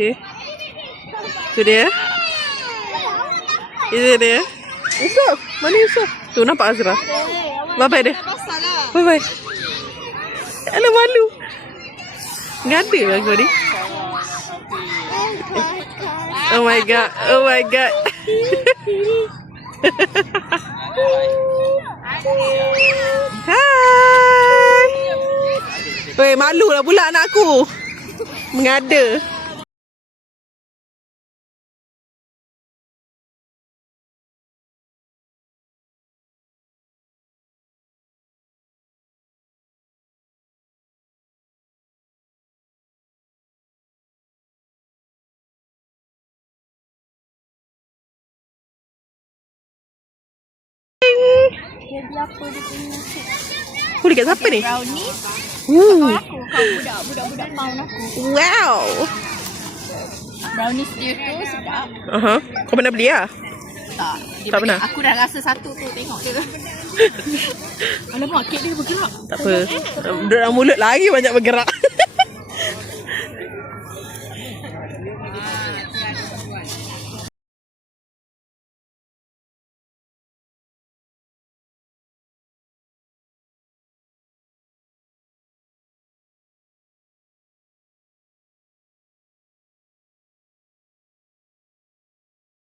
Okay. Tu dia. Itu dia. Yusuf. Mana Yusuf? Tu nampak Azra. Bye-bye dia. Bye-bye. Alah malu. Ngada lah kau ni. Oh my god. Oh my god. Hai. Weh, malu lah pula anak aku. Mengada. Dia beli apa dia punya cake? Oh, dekat siapa ni? Brownies. Kau budak-budak pound aku. Wow. Brownies dia tu sedap. Kau pernah beli lah? Tak. Tak pernah? Aku dah rasa satu tu, tengok tu. Alamak, kek dia bergerak. Tak apa. Dalam mulut lagi banyak bergerak.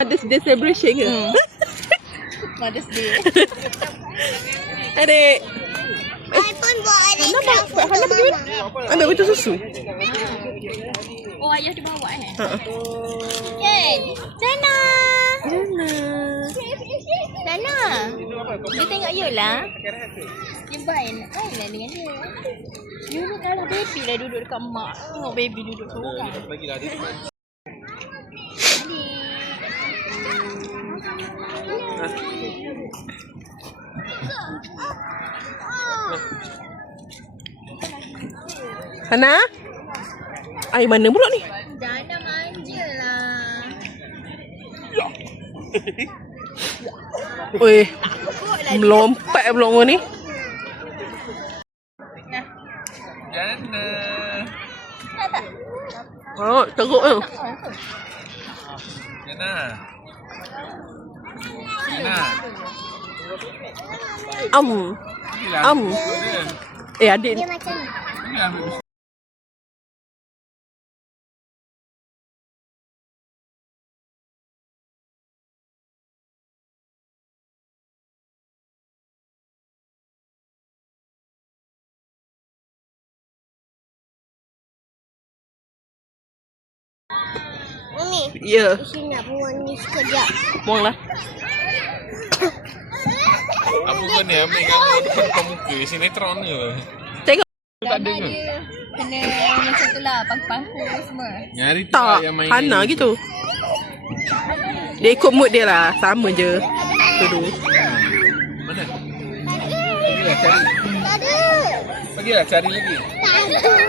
Mother's Day celebration ke? Mother's Day. Adik. I pun buat adik Nampak Hana pergi mana? Ambil betul susu. Oh, ayah dia bawa Kan? Sana. Sana. Dia tengok you lah. Dia main lah dengan dia. You ni kalau baby dah duduk dekat mak. Tengok baby duduk seorang. Bagilah dia. Hana? Air mana pula ni? Dana manja lah. Oi. Melompat pula kau ni. Jana. Oh, teruk tu. Jana. Jana. Adik ni. Dia macam ni. Mami, Ya. Ishi nak buang ni sekejap. Buanglah. Apa kau ni ambil gambar depan muka sinetron ke? Tengok. Tak ada ke? Kena macam tu lah, pangku semua. Nyari tu Tak. yang main Hana ni. gitu. Dia ikut mood dia lah. Sama je. Dulu. Mana? Pergilah cari. Tak ada. Pergilah cari lagi. Tak ada.